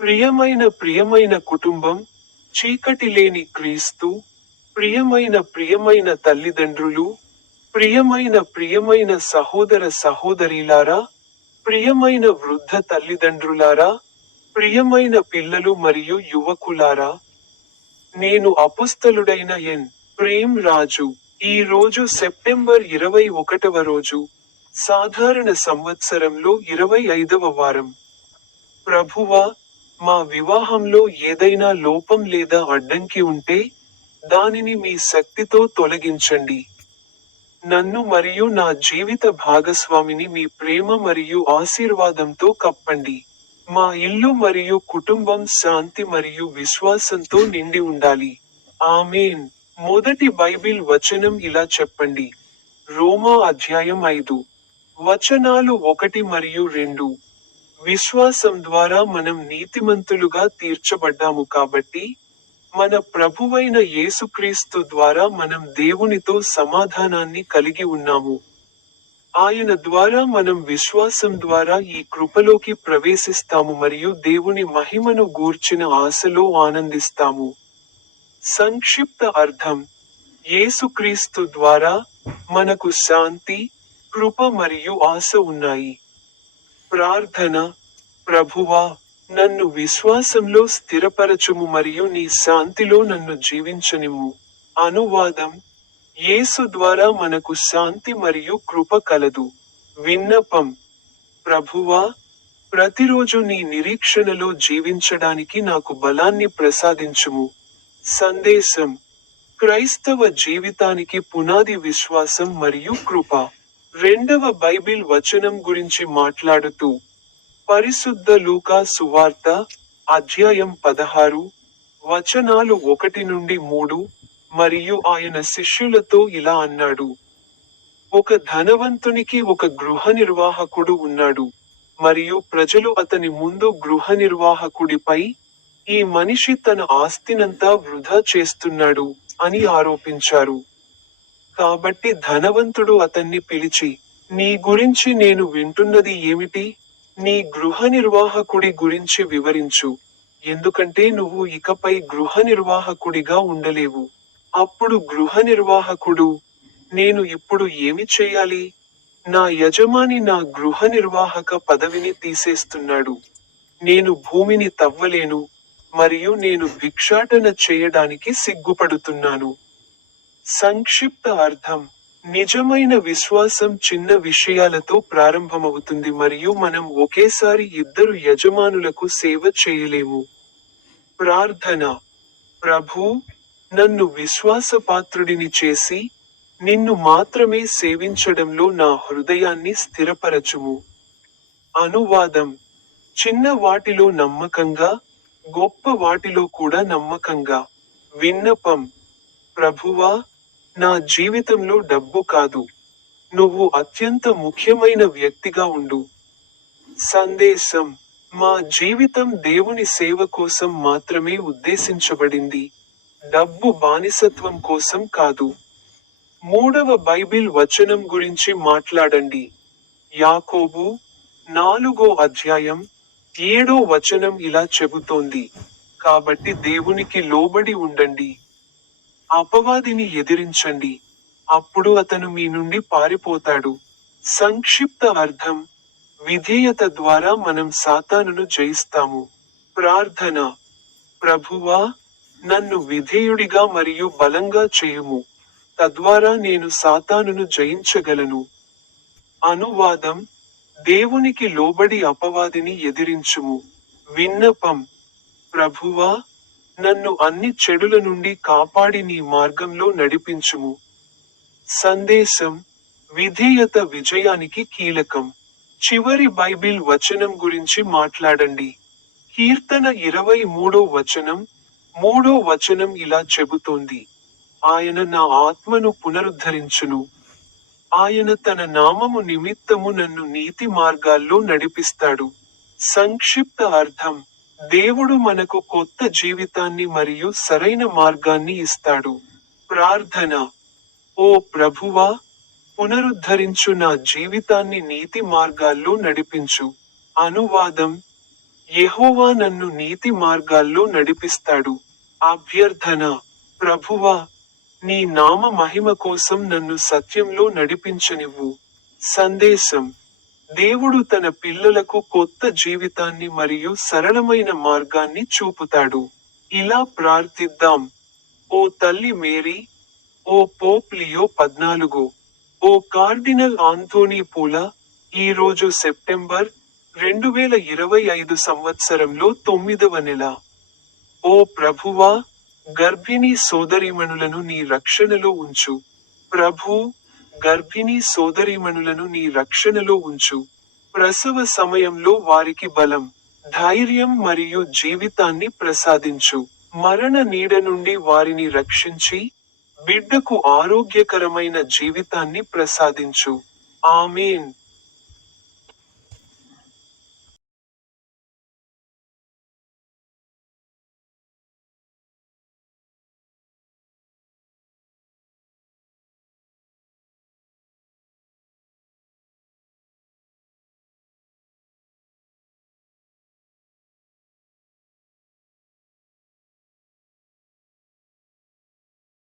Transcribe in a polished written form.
ప్రియమైన కుటుంబం, చీకటి లేని క్రీస్తు, ప్రియమైన తల్లిదండ్రులు, ప్రియమైన సహోదర సహోదరీలారా, ప్రియమైన వృద్ధ తల్లిదండ్రులారా, ప్రియమైన పిల్లలు మరియు యువకులారా, నేను అపుస్తలుడైన ఎన్. ప్రేమ్ రాజు. ఈ రోజు సెప్టెంబర్ 21వ రోజు, సాధారణ సంవత్సరంలో 25వ వారం. ప్రభువా, మా వివాహంలో ఏదైనా లోపం లేదా అడ్డంకి ఉంటే, దానిని మీ శక్తితో తొలగించండి. నన్ను మరియు నా జీవిత భాగస్వామిని మీ ప్రేమ మరియు ఆశీర్వాదంతో కప్పండి. మా ఇల్లు మరియు కుటుంబం శాంతి మరియు విశ్వాసంతో నిండి ఉండాలి. ఆమేన్. మొదటి బైబిల్ వచనం ఇలా చెప్పండి. రోమా అధ్యాయం 5. వచనాలు 1 మరియు 2. విశ్వాసం ద్వారా మనం నీతిమంతులుగా తీర్చబడ్డాము కాబట్టి, మన ప్రభువైన యేసుక్రీస్తు ద్వారా మనం దేవునితో సమాధానాన్ని కలిగి ఉన్నాము. ఆయన ద్వారా మనం విశ్వాసం ద్వారా ఈ కృపలోకి ప్రవేశిస్తాము మరియు దేవుని మహిమను గూర్చిన ఆశలో ఆనందిస్తాము. సంక్షిప్త అర్థం: యేసుక్రీస్తు ద్వారా మనకు శాంతి, కృప మరియు ఆశ ఉన్నాయి. ప్రార్థన: ప్రభువా, నన్ను విశ్వాసంలో స్థిరపరచుము మరియు నీ శాంతిలో నన్ను జీవించనిమ్ము. అనువాదం: యేసు ద్వారా మనకు శాంతి మరియు కృప కలదు. విన్నపం: ప్రభువా, ప్రతిరోజు నీ నిరీక్షణలో జీవించడానికి నాకు బలాన్ని ప్రసాదించుము. సందేశం: క్రైస్తవ జీవితానికి పునాది విశ్వాసం మరియు కృప. రెండవ బైబిల్ వచనం గురించి మాట్లాడుతూ, పరిశుద్ధ లూకా సువార్త, అధ్యాయం 16, వచనాలు 1 నుండి 3, మరియు ఆయన శిష్యులతో ఇలా అన్నాడు. ఒక ధనవంతునికి ఒక గృహ నిర్వాహకుడు ఉన్నాడు, మరియు ప్రజలు అతని ముందు గృహ నిర్వాహకుడిపై, ఈ మనిషి తన ఆస్తినంతా వృధా చేస్తున్నాడు అని ఆరోపించారు. కాబట్టి ధనవంతుడు అతన్ని పిలిచి, నీ గురించి నేను వింటున్నది ఏమిటి? నీ గృహ నిర్వాహకుడి గురించి వివరించు, ఎందుకంటే నువ్వు ఇకపై గృహ నిర్వాహకుడిగా ఉండలేవు. అప్పుడు గృహ నిర్వాహకుడు, నేను ఇప్పుడు ఏమి చేయాలి? నా యజమాని నా గృహ నిర్వాహక పదవిని తీసేస్తున్నాడు. నేను భూమిని తవ్వలేను, మరియు నేను భిక్షాటన చేయడానికి సిగ్గుపడుతున్నాను. సంక్షిప్త అర్థం: నిజమైన విశ్వాసం చిన్న విషయాలతో ప్రారంభమవుతుంది మరియు మనం ఒకేసారి ఇద్దరు యజమానులకు సేవ చేయలేము. ప్రార్థన: ప్రభూ, నన్ను విశ్వాసపాత్రుడిని చేసి, నిన్ను మాత్రమే సేవించడంలో నా హృదయాన్ని స్థిరపరచుము. అనువాదం: చిన్న వాటిలో నమ్మకంగా, గొప్ప వాటిలో కూడా నమ్మకంగా. విన్నపం: ప్రభువా, నా జీవితంలో డబ్బు కాదు, నువ్వు అత్యంత ముఖ్యమైన వ్యక్తిగా ఉండు. సందేశం: మా జీవితం దేవుని సేవ కోసం మాత్రమే ఉద్దేశించబడింది, డబ్బు బానిసత్వం కోసం కాదు. మూడవ బైబిల్ వచనం గురించి మాట్లాడండి. యాకోబు, 4వ అధ్యాయం, 7వ వచనం ఇలా చెబుతోంది. కాబట్టి దేవునికి లోబడి ఉండండి. అపవాదిని ఎదిరించండి, అప్పుడు అతను మీ నుండి పారిపోతాడు. సంక్షిప్త అర్థం: విధేయత ద్వారా మనం సాతానును జయిస్తాము. ప్రార్థన: ప్రభువా, నన్ను విధేయుడిగా మరియు బలంగా చేయుము, తద్వారా నేను సాతానును జయించగలను. అనువాదం: దేవునికి లోబడి అపవాదిని ఎదిరించుము. విన్నపం: ప్రభువా, నన్ను అన్ని చెడుల నుండి కాపాడి నీ మార్గంలో నడిపించుము. సందేశం: విధేయత విజయానికి కీలకం. చివరి బైబిల్ వచనం గురించి మాట్లాడండి. కీర్తన 23వ వచనం, 3వ వచనం ఇలా చెబుతోంది. ఆయన నా ఆత్మను పునరుద్ధరించును. ఆయన తన నామము నిమిత్తము నన్ను నీతి మార్గాల్లో నడిపిస్తాడు. సంక్షిప్త అర్థం: దేవుడు మనకు కొత్త జీవితాన్ని మరియు సరైన మార్గాన్ని ఇస్తాడు. ప్రార్థన: ఓ ప్రభువా, పునరుద్ధరించు నా జీవితాన్ని నీతి మార్గాల్లో నడిపించు. అనువాదం: యెహోవా నన్ను నీతి మార్గాల్లో నడిపిస్తాడు. అభ్యర్థన: ప్రభువా, నీ నామ మహిమ కోసం నన్ను సత్యంలో నడిపించనివ్వు. సందేశం: దేవుడు తన పిల్లలకు కొత్త జీవితాన్ని మరియు సరళమైన మార్గాన్ని చూపుతాడు. ఇలా ప్రార్థిద్దాం. ఓ తల్లి మేరీ, ఓ పోప్ లియో 14, ఓ కార్డినల్ ఆంథోనీ పూల, ఈ రోజు సెప్టెంబర్ 2025 సంవత్సరంలో 9వ నెల. ఓ ప్రభువా, గర్భిణీ సోదరీమణులను నీ రక్షణలో ఉంచు. ప్రభూ, గర్భిణీ సోదరీమణులను నీ రక్షణలో ఉంచు. ప్రసవ సమయంలో వారికి బలం, ధైర్యం మరియు జీవితాన్ని ప్రసాదించు. మరణ నీడ నుండి వారిని రక్షించి, బిడ్డకు ఆరోగ్యకరమైన జీవితాన్ని ప్రసాదించు. ఆమేన్.